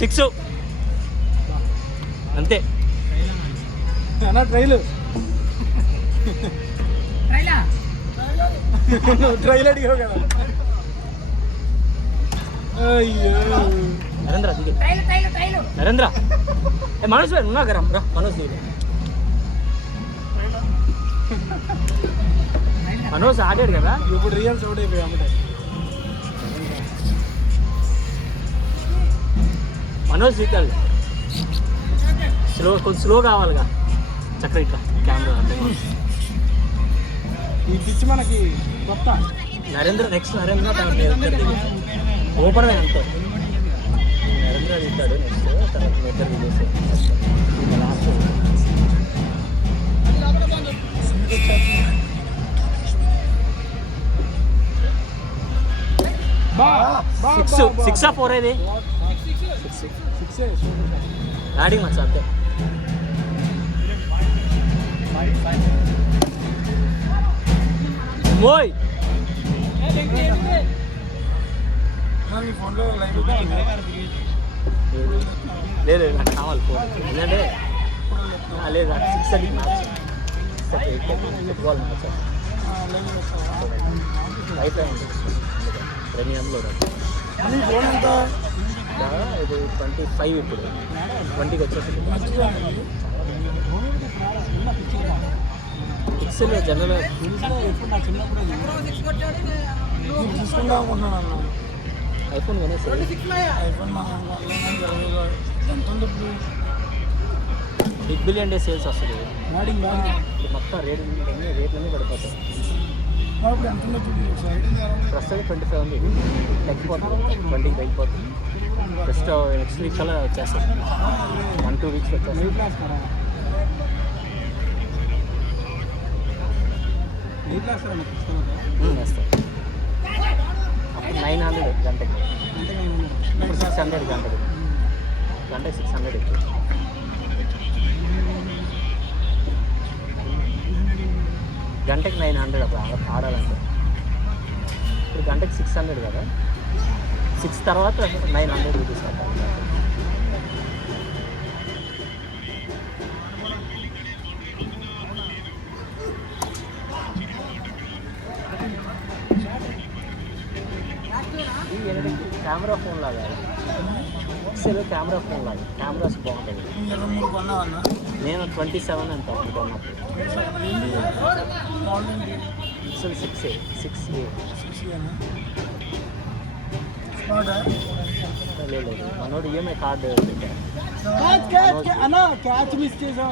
6 అంతే. అన్న ట్రైలు ట్రైల్ అడిగావు కదా. అయ్యో నరేంద్ర దిగి నరేంద్ర మనోజ్ ఉన్నా కదా రా మనోజ్ దిగి. మనోజ్ ఆడాడు కదా ఇప్పుడు రియల్స్ అవుట్ అయిపోయి అమ్మటే. మనోజ్ దిగాలి కొంచెం స్లో కావాలిగా చక్ర ఇట్లా కెమెరా. ఈ పిచ్ మనకి కొత్త. నరేంద్ర నెక్స్ట్ నరేంద్ర ఓపెన్ అంతే. నరేంద్ర దిగుతాడు నెక్స్ట్ తర్వాత ఇద్దరు దిగేసి లాస్ట్ 6 4 ఇది 6 బ్యాటింగ్ మచ్చా అంతే. మోయ్ ఫోన్లో లైవ్ లేదు నాకు కావాలి ఫోన్. ఎందుకంటే లేదు 6 అది మ్యాచ్ ఫుట్బాల్ మ్యాచ్ వైఫై ఉంది ప్రీమియంలో. ఫోన్ అంతా ఇది 25 ఇప్పుడు 20కి వచ్చేసి పిక్సెల్ జనరల్ తీసుకుందాం అనుకుంటున్నాను అన్న. ఐఫోన్ కొనేసి ఐఫోన్ ఎంత ఉంది బిగ్ బిలియన్ డే సేల్స్ వస్తుంది. బ్యాటింగ్ మొత్తం రేట్లన్నీ పడిపోతాయి. ఇప్పుడు ఎంత ఉంది ప్రస్తుతం 25 ఉంది. తగ్గిపోతుంది 20కి తగ్గిపోతుంది. జస్ట్ నెక్స్ట్ వీక్ కల్లా వచ్చేస్తుంది. 1-2 వీక్స్ వచ్చేస్తుంది. వేస్తాం అప్పుడు 900 గంటకి. ఇప్పుడు 600 గంటకి. గంటకి 600 ఎక్కువ. గంటకి 900 అప్పుడు ఆడాలంటే. ఇప్పుడు గంటకి 600 కదా. 6 తర్వాత 900 రూపీస్ కట్టాలి. కెమెరా ఫోన్ లాగా పిక్సెల్ కెమెరా ఫోన్ లాగా కెమెరాస్ బాగుంటుంది. నేను 27 అంత అనుకున్నప్పుడు. పిక్సెల్ 6A లేదు మనోడు ఈఎంఐ కార్డు పెట్టాను. క్యాచ్ మిస్ చేసాం.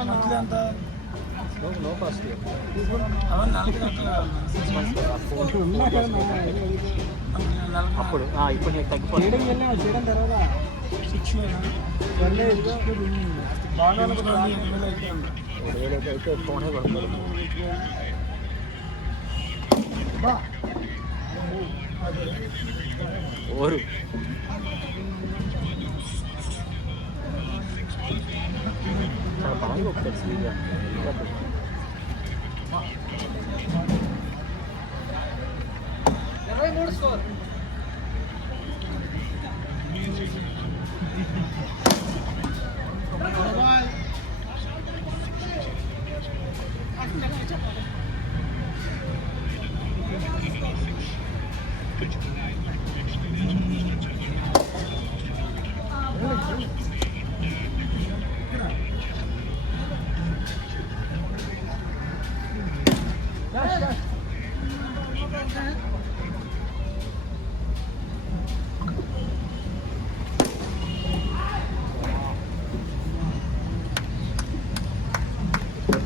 No cost. అప్పుడు ఇప్పుడు నీకు తగ్గిపోతుంది. చేయడం తర్వాత 6 అయితే ఫోనే కొనుక్కోవాలి. ఓరు చాలా బాగా ఒకసారి స్వీట్గా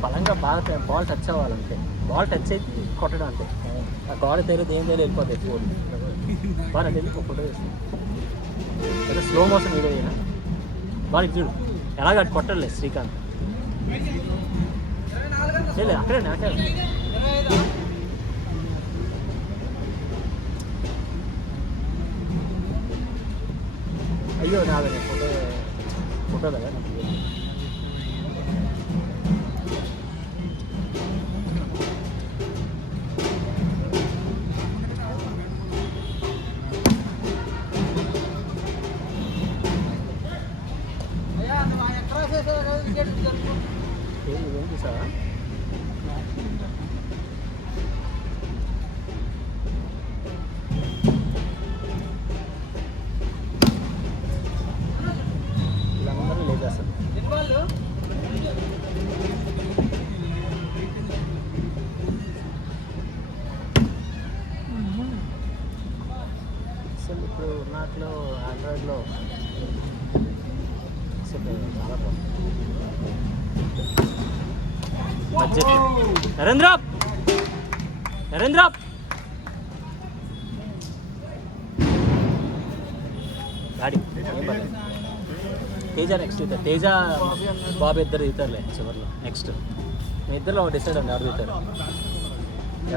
బలంగా బాగా బాల్ టచ్ అవ్వాలంటే. బాల్ టచ్ అయితే కొట్టడం అంతే. ఆ గోడ తెలియదు ఏం తెలియదు వెళ్ళిపోతాయి ఫోన్. బాగా తెలియదు ఒక ఫోటో వేస్తుంది. ఏదో స్లో మోషన్ వీడియో అయినా బాగా చూడు ఎలాగ కొట్టలేదు శ్రీకాంత్. లేదు అక్కడే నాటే అయ్యో నాదే ఫోటో కదా. ఏం చూసావా? వీళ్ళందరూ లేదు అసలు. అసలు ఇప్పుడు నాట్లో ఆండ్రాయిడ్లో అసలు చాలా బాగుంది. బడ్జెట్ నరేంద్ర గాడి ఏం పర్లేదు. తేజ నెక్స్ట్ అవుతారు. తేజ బాబు ఇద్దరు అవుతారులే చివరిలో. నెక్స్ట్ మీ ఇద్దరులో డిసైడ్ అండి ఎవరు అవుతారు.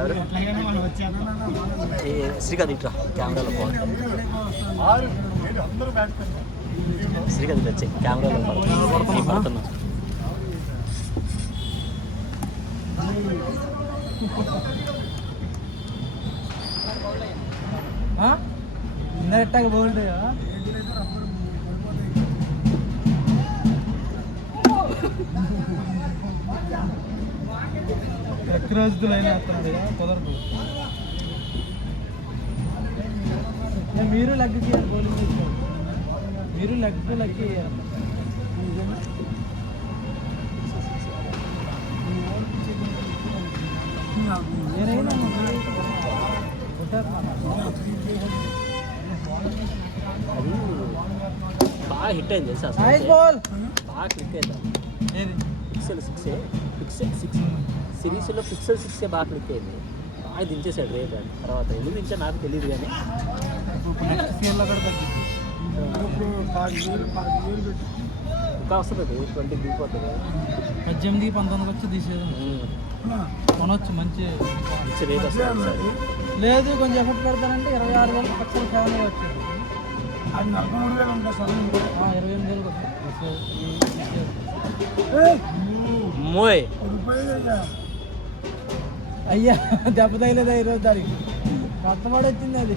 ఎవరు శ్రీకాంత్ ఇట్రా కెమెరాలో బాగుంటుంది. శ్రీకాంత్ వచ్చి కెమెరాలో పడుతున్నాం. ఇందరెట్టాక బాగుంటాయా? ఎక్కరోజులు అయినా కుదరదు. మీరు లగ్గు చేయాలి, బౌలింగ్ చేసుకోండి. మీరు లగ్గు చేయాలి. అది బాగా హిట్ అయింది తెలుసా? బాగా క్లిక్ అయింది. పిక్సెల్ 6 సిరీస్లో పిక్సెల్ 6 బాగా క్లిక్ అయింది. బాగా దించేసాడు రేట్. అని తర్వాత ఎందుకు దించా నాకు తెలియదు కానీ ఇంకా వస్తుంది 20 దిగిపోతుంది. 18, 19 వచ్చి తీసేది కొనొచ్చు. మంచి రేట్ వస్తుంది. లేదు కొంచెం ఎఫెక్ట్ పెడతానంటే 26,000 పక్షులు ఫ్యామిలీ వచ్చేది. అది 43,000 ఉంటుంది సార్. 28,000 మోయ్ అయ్యా దెబ్బ తగిలేదా ఈరోజు? దానికి కష్టపడి వచ్చింది అది.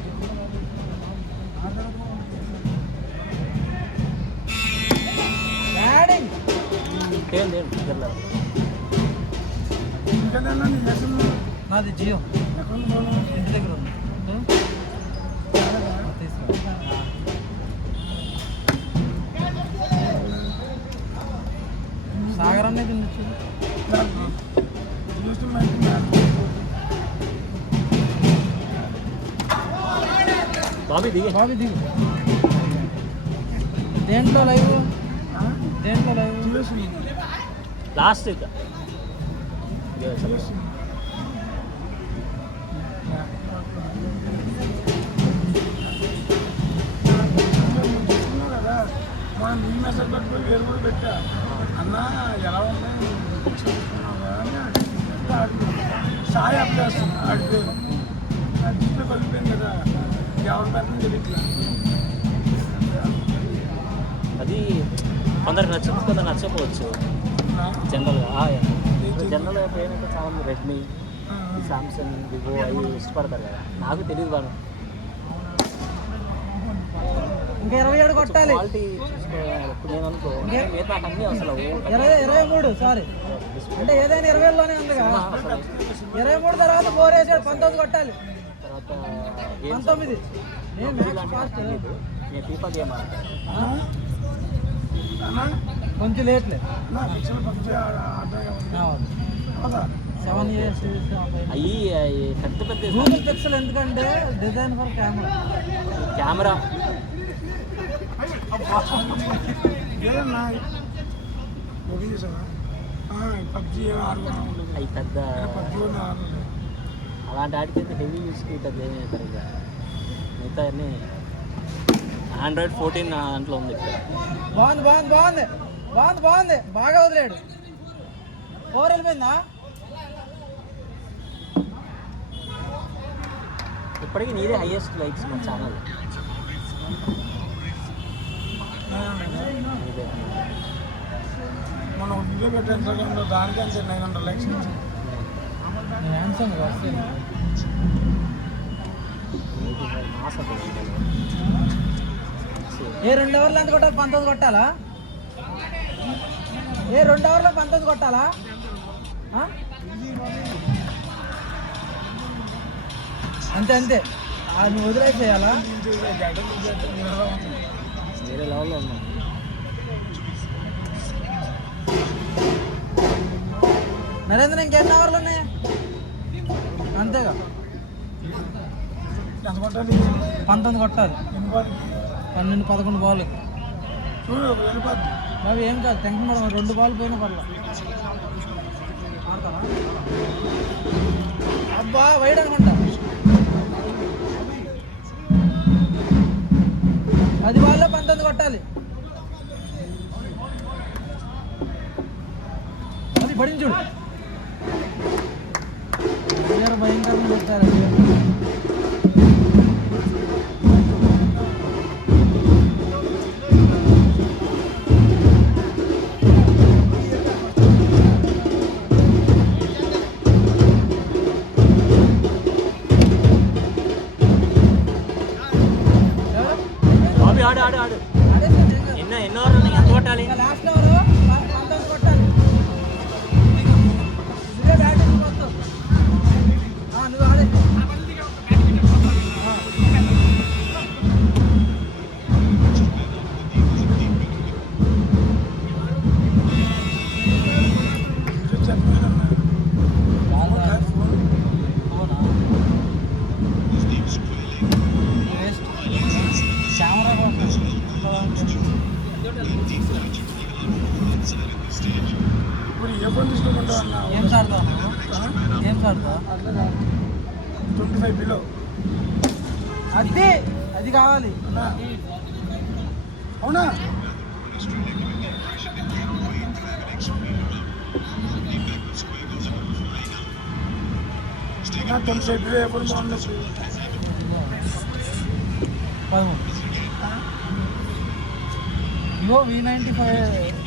నాది జియో ఇంటి దగ్గర ఉంది. సాగర్ అన్నీ తినచ్చు. బాబీ దిగు. దేంట్లో లైవ్ లాస్ట్ ఇక మనం ఈ మెసేజ్ పెట్టుకుని వేరు కూడా పెట్టా అన్న ఎలా ఉన్నాయి సాయి అప్లేస్తున్నా ఆడి పేరు డిస్ప్లే కలిగిపోయింది కదా. ఎవరి పేరు తెలియట్లా. అది కొందరికి నచ్చదు, కొందరు నచ్చకపోవచ్చు. జనరల్గా పేమెంట్ చాలా మంది రెడ్మీ, సామ్సంగ్, వివో అవి ఇష్టపడతారు కదా. నాకు తెలియదు వాళ్ళు ఇంకా 27 కొట్టాలి. క్వాలిటీ చూసుకోవాలి. నేను అనుకో నాకు అన్నీ అసలు 23 సారీ అంటే ఏదైనా 20లోనే ఉంది కదా. 23 తర్వాత 4 వేసాడు. 19 కొట్టాలి. తర్వాత 19 నేను ఫీఫా గేమ్ ఆడతాను. కొంచెం లేట్లే 7 years అయ్యి పెద్ద పెద్ద గూగుల్ పిక్సెల్. ఎందుకంటే డిజైన్ ఫర్ కెమెరా ఏదన్నా పబ్జీ అవి పెద్ద అలాంటి వాటికి అయితే హెవీ యూస్కి పెద్ద ఏమి అవుతారు. ఇక మిగతా అన్నీ ఆండ్రాయిడ్ 14 దాంట్లో ఉంది. బాగుంది బాగా వదిలేడు. 4 వెళ్ళిపోయిందా? ఇప్పటికీ నీదే హైయెస్ట్ లైక్స్ మన ఛానల్. మనం వీడియో పెట్టాను ఇన్స్టాగ్రామ్లో, దానికి అంతే 900 likes. ఏ 2 అవర్లు ఎంత కొట్టాలి? 19 కొట్టాలా? ఏ 2 ఓవర్లో 19 కొట్టాలా? అంతే అంతే, నువ్వు వదిలేసేయాలా? వేరే లెవెల్లో ఉన్నాం. నరేంద్ర ఇంకెన్ని ఓవర్లు ఉన్నాయి? అంతేగా, 19 కొట్టాలి. 12-11 బాల్. అవి ఏం కాదు, టెన్షన్ పడదు. 2 బాల్ పోయినా పర్లా. అబ్బా వైడ్ అనుకుంటా. 10 బాల్లో 19 కొట్టాలి. అది పడింది చూడు, భయంకరంగా కొట్టారు. ఆడు ఆడు ఆడు ఎన్నో ఓవర్లు ఉన్నాయి, ఎంత కొట్టాలి? లాస్ట్ ఓవర్ 19 కొట్టాలి. నువ్వే బ్యాటింగ్ మొత్తం. నువ్వు ఆడే. గేమ్స్ ఆడతావు? గేమ్స్ ఆడతావు? 25 బిలో. అది కావాలి. అవునా? నా 25 బిలో ఎప్పుడు బాగుండొచ్చు. 13 ఇవో V95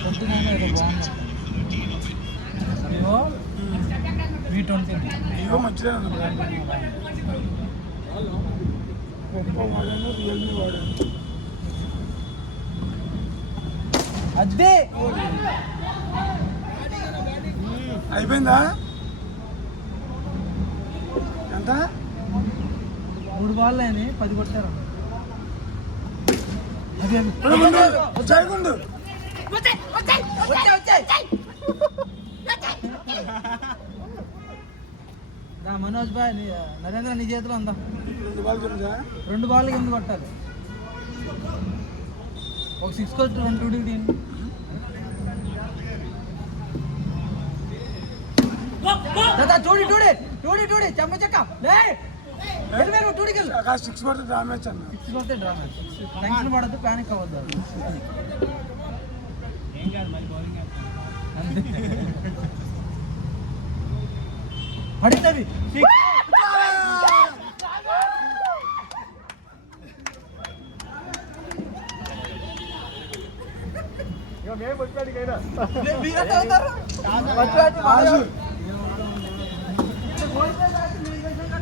29 ఏదో బాగుంది. ఇవో V20 ఇవో మంచిగా అదే అయిపోయిందా? ఎంత? 3 బాల్ అని 10 కొట్టారు. మనోజ్ బాయ్, నరేంద్ర నీ చేతిలో ఉందా? 2 బాల్ కింద కొట్టాలి. ఒక 6 కొట్టి 2 2 చూడి చూడి చూడి చూడి చెమ్మ చెక్క టూడికి 6 కొడితే డ్యామేజ్ అన్న. 6 కొడితే డ్రామేజ్. టెన్షన్ పడద్దు, ప్యానిక్ అవ్వద్దు. పడింది. మేము